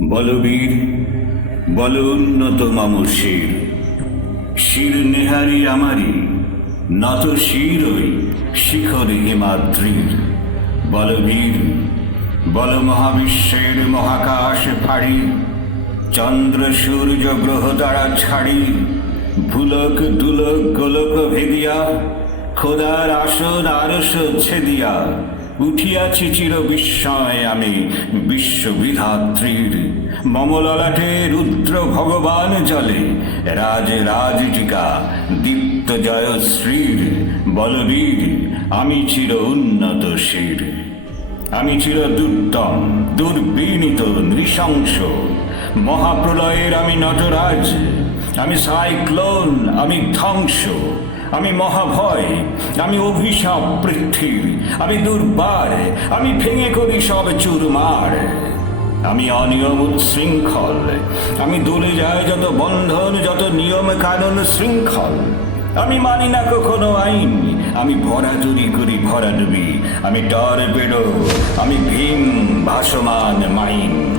বলবীর বল উন্নত মামুষির শির নেহারি আমারি, নত শিরই শিখর হিমাদ্রির। বলবীর বল মহাবিশ্বের মহাকাশ ফাড়ি চন্দ্র সূর্য গ্রহ তারা ছাড়ি, ভুলক দুলক গোলক ভেদিয়া, খোদার আসন আরস ছেদিয়া। উঠিয়াছি চির বিস্ময় আমি বিশ্ববিধাত্রীর। মমললাটে রুদ্র ভগবান জলে, রাজ রাজটিকা, দীপ্ত জয়শ্রীর বলবীর, আমি চির উন্নত শির। আমি চির দুর্দম, দুর্বিনীত, নৃশংস, মহাপ্রলয়ের আমি নটরাজ, আমি সাইক্লোন, আমি ধ্বংস। আমি মহাভয়, আমি অভিশাপ পৃথিবীর আমি দুর্বার, আমি ভেঙে করি সব চুরমার। আমি অনিয়ম উচ্ছৃঙ্খল আমি দূরে যায় যত বন্ধন, যত নিয়ম কানুন শৃঙ্খল। আমি মানি না কখনো আইন, আমি ভরা ভরাজুরি করি ভরাডুবি আমি টর পেডো, আমি ভীম ভাসমান মাইন।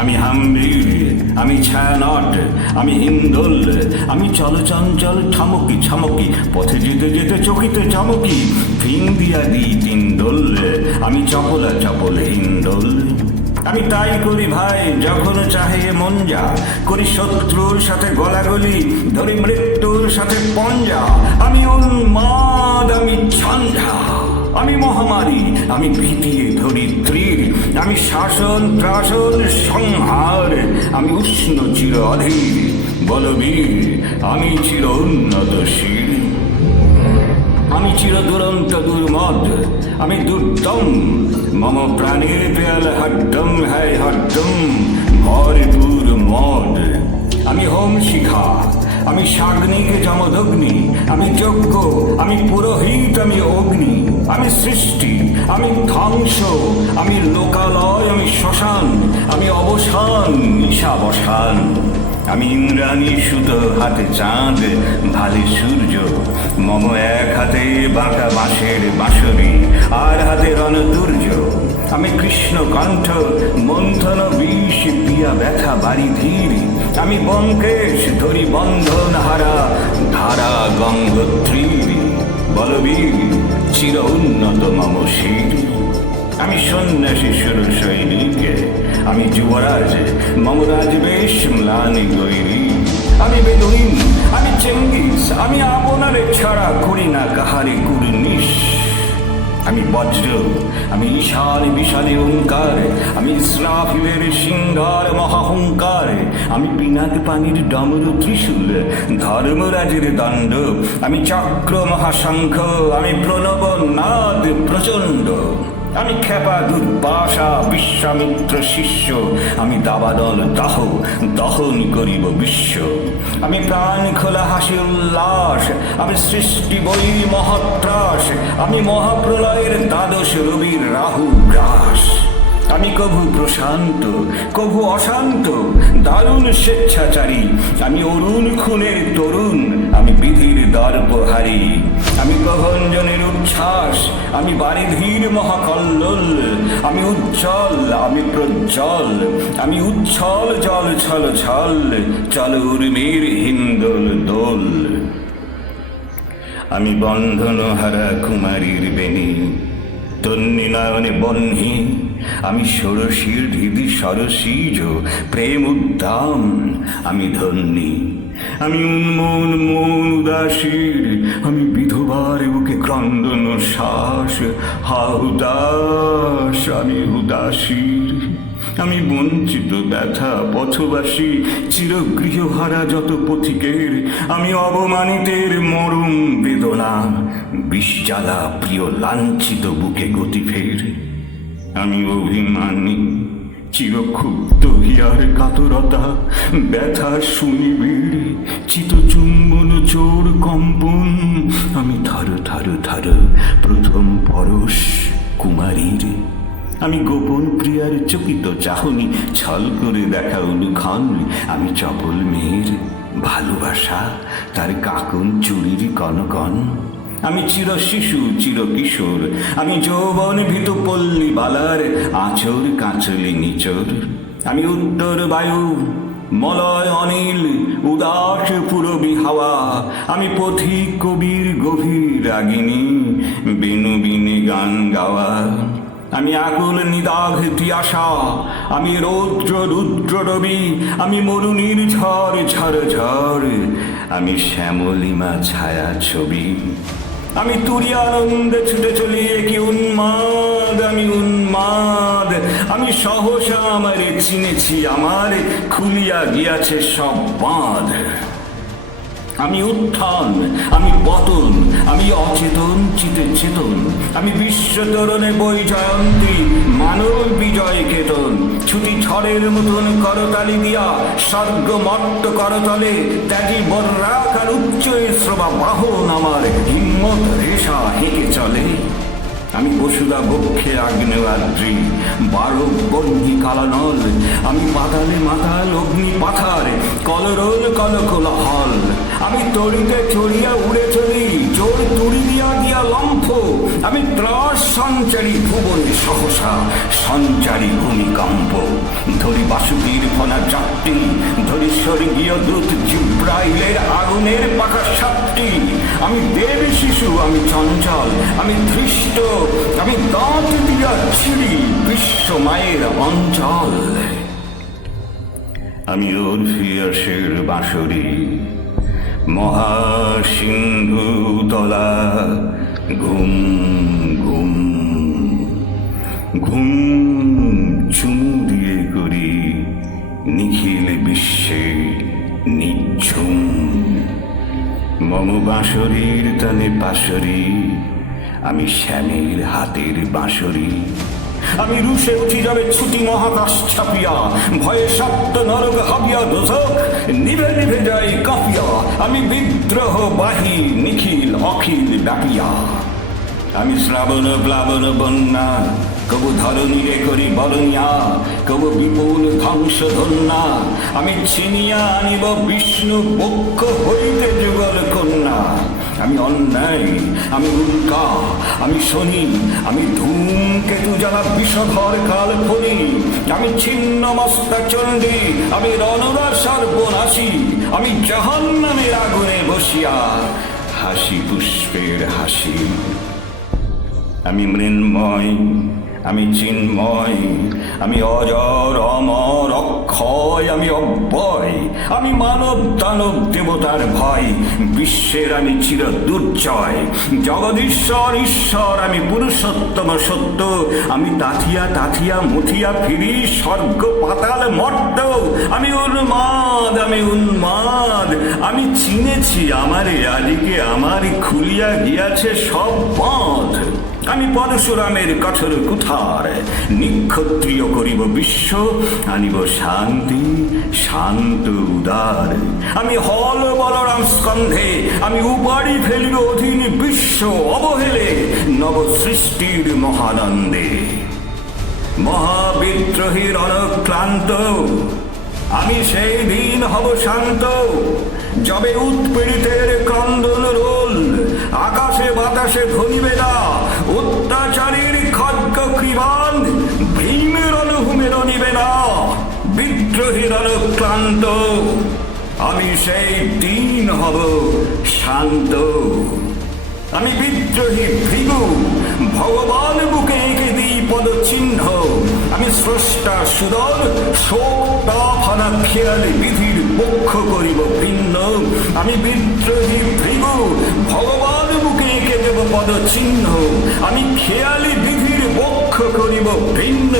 আমি হাম্বির, আমি ছায়ানট, আমি হিন্দোল, আমি চলচঞ্চল ঠমকি ছমকি পথে যেতে যেতে চকিতে চমকি ফিং দিয়া দি তিন দোল আমি চপলা চপল হিন্দোল। আমি তাই করি ভাই, যখন চাহে মন যা করি শত্রুর সাথে গলাগলি, ধরি মৃত্যুর সাথে পঞ্জা, আমি উন্মাদ, আমি ঝঞ্ঝা আমি মহামারী, আমি ভীতির ধরিত্রীর আমি শাসন প্রাসন সংহার, আমি উষ্ণ চির অধীর, বলবীর, আমি চির উন্নতশীল আমি চির দুরন্ত দুর্মদ, আমি দুর্দম, মম প্রাণীর পেয়াল হড্ডম হ্যায় হড্ডম ভরপুর মদ আমি হোম শিখা আমি সাগ্নিকে যমদগ্নি, আমি যজ্ঞ, আমি পুরোহিত, আমি অগ্নি, আমি সৃষ্টি, আমি ধ্বংস, আমি লোকালয়, আমি শ্মশান, আমি অবসান ঈশাবসান আমি ইন্দ্রাণী সুত হাতে চাঁদ, ভালে সূর্য, মম এক হাতে বাঁকা বাঁশের বাঁশরি, আর হাতে রণদুর্য। আমি কৃষ্ণ কণ্ঠ মন্থন বিষ, পিয়া ব্যথা বাড়ি ধীর আমি বঙ্কেশ ধরি বন্ধন হারা, ধারা গঙ্গোত্রীর বলবীর, চির উন্নত মম শির। আমি সন্ন্যাসী সুর সৈনিক আমি যুবরাজ, মমরাজ বেশ ম্লানি গৈরী। আমি বেদুইন, আমি চেঙ্গিস, আমি আপনারে ছাড়া করি না কাহারে কুর্নিশ। আমি বজ্র আমি ঈশান বিশালে ওঙ্কার আমি ইসরাফিলের সিংহার মহাহংকার। আমি পিনাক পানির ডমর ত্রিশূল, ধর্মরাজের দণ্ড। আমি চক্র মহাশঙ্খ আমি প্রণব নাদ প্রচণ্ড। আমি খেপা দুর্বাসা বিশ্বামিত্র শিষ্য। আমি দাবাদল দাহ, দহন করিব বিশ্ব। আমি প্রাণ খোলা হাসি উল্লাস, আমি সৃষ্টি বই মহাত্রাস আমি মহাপ্রলয়ের দ্বাদশ রবির রাহু গ্রাস। আমি কভু প্রশান্ত, কভু অশান্ত, দারুণ স্বেচ্ছাচারী। আমি অরুণ খুনের তরুণ, আমি বিধির দর্পহারী। আমি প্রভঞ্জনের উচ্ছ্বাস, আমি বারিধির মহাকল্লোল আমি উজ্জ্বল, আমি প্রজ্জ্বল, আমি উচ্ছল জল ছল ছল, চল উর্মির হিন্দোল দোল। আমি বন্ধন হারা কুমারীর বেণী, তন্নি নয়নে বহ্নি, আমি ষোড়শীর হৃদি সরসীজ, প্রেম উদ্দাম, আমি ধন্যী। আমি উন্মন মন উদাসীর আমি বিধবার বুকে ক্রন্দন শ্বাস। হা উদাস, আমি উদাসীর আমি বঞ্চিত, ব্যথা, পথবাসী, চিরগৃহহারা যত পথিকের, আমি অবমানিতের মরম বেদনা বিষজ্বালা প্রিয় লাঞ্ছিত বুকে গতি ফের। আমি অভিমানী, চিরক্ষুব্ধ হিয়ার কাতরতা, ব্যথা শুনিবির চিত চুম্বন চোর কম্পন। আমি থার থার থার প্রথম পরশ কুমারীর। আমি গোপন প্রিয়ার চকিত চাহনি, ছল করে দেখা অনুক্ষণ আমি চপল মেয়ের ভালোবাসা, তার কাকন চুরির কনকন। আমি চির শিশু, চির কিশোর। আমি যৌবন ভীত পল্লী বালার আচর কাঁচলি নিচর। আমি উত্তর বায়ু মলয় অনিল, উদাস পুরবী হাওয়া। আমি পথিক কবির গভীর রাগিনী, বিনু বিনে গান গাওয়া। আমি আকুল নিদাঘ তিয়াশা আমি রৌদ্র রুদ্র রবি, আমি মরুনির ঝড় ঝড় ঝড়, আমি শ্যামলিমা ছায়া ছবি। আমি তুরি আনন্দে ছুটে চলি কি উন্মাদ, আমি উন্মাদ। আমি সহসা আমার চিনেছি, আমার খুলিয়া গিয়াছে সব বাঁধ। আমি উত্থান, আমি পতন, আমি অচেতন, চিতে চেতন। আমি বিশ্ব তরণে বই জয়ন্তী মানব বিজয় কেতন। ছুটি ঝড়ের মতন করতালি দিয়া স্বর্গ মট্ট করতলে ত্যাগী বর্রাকার হিম্মত রেশা হেঁকে চলে। আমি বসুদা বক্ষে আগ্নেয়াদ্রি বারো বন্দি কালানল। আমি পাতালে মাতাল অগ্নি পাথার, কলরোল কলকল হল। আমি তড়িতে চড়িয়া উড়ে চলি জোর তুড়ি দিয়া দিয়া লম্ফ। আমি ত্রাস সঞ্চারী ভুবনে সহসা সঞ্চারী ভূমিকম্প। ধরি বাসুকীর ফনা চারটি ধরি স্বর্গীয় দূত জিব্রাইলের আগুনের পাখা সাতটি আমি দেবী শিশু, আমি চঞ্চল, আমি ধৃষ্ট, আমি দাঁত দিয়া ছিড়ি বিশ্ব মায়ের অঞ্চল। আমি ওরফিয়াসের বাঁশরি, মহাসিন্ধু তলা, ঘুম ঘুম চুমু দিয়ে করি, নিখিল বিশ্বে নিঝুম। মম বাঁশরীর তানে পাশরি আমি শ্যামের হাতের বাঁশরি। আমি রুশে উঠি যাবে ছুটি মহাকাশ ছাপিয়া, ভয়ে সপ্ত নরক হাবিয়া দোষক নিভে নিভে যাই কাঁপিয়া। আমি বিদ্রোহ বাহি নিখিল অখিল ডাকিয়া। আমি শ্রাবণ, প্লাবন, বন্যা কবু ধরণীরে করি বরণিয়া, কবু বিপুল ধ্বংস ধন্যা। আমি ছিনিয়া আনিব বিষ্ণু বক্ষ হইতে যুগল কন্যা। আমি অন্যায়, আমি উল্কা, আমি শনি, আমি ধূমকেতু যারা বিষধর কাল ফলি আমি ছিন্ন মস্তা চণ্ডী, আমি রণরা সর্বনাশী। আমি জাহান্নামের আগুনে বসিয়া হাসি পুষ্পের হাসি। আমি মৃন্ময় আমি চিন্ময়, আমি অজর, অমর, অক্ষয়, আমি অব্যয়, আমি মানব দানব দেবতার ভয়, বিশ্বের আমি চির দুর্জয় জগদীশ্বর ঈশ্বর, আমি পুরুষোত্তম সত্য, আমি তাথিয়া তাথিয়া, মুথিয়া ফিরি, স্বর্গ পাতাল মর্ত, আমি উন্মাদ আমি উন্মাদ, আমি চিনেছি আমারে, আদিকে আমার খুলিয়া গিয়াছে সব পথ। আমি পরশুরামের কঠোর কুঠার, নিক্ষত্রিয় করিব বিশ্ব, আনিব শান্তি, শান্ত উদার। আমি হল বলরাম স্কন্ধে, আমি উপাড়ি ফেলিব অধীন বিশ্ব অবহেলে, নব সৃষ্টির মহানন্দে। মহাবিদ্রোহীর অনক্লান্ত আমি সেই দিন হব শান্ত। যবে উৎপীড়িতের ক্রন্দন রোল, আকাশে বাতাসে ধনিবে না অত্যাচারীর খড়গ কৃবান ভীমের অনুভূমের নিবে না বিদ্রোহীর অনুক্লান্ত আমি সেই দিন হব, শান্ত। আমি বিদ্রোহী ভৃগু, ভগবান বুকে এঁকে দিই পদচিহ্ন। আমি স্রষ্টা সুদল, শোক তাফানা খেয়াল বিধির পক্ষ করিব ভিন্ন। আমি বিদ্রোহী ভৃগু, ভগবান বুকে এঁকে দেব পদচিহ্ন। আমি খেয়ালি বিধির পক্ষ করিব ভিন্ন।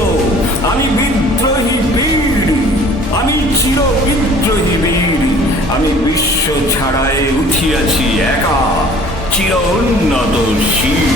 আমি বিদ্রোহী বীর, আমি চির বিদ্রোহী বীর। আমি বিশ্ব ছাড়ায় উঠিয়াছি একা, চির উন্নত শির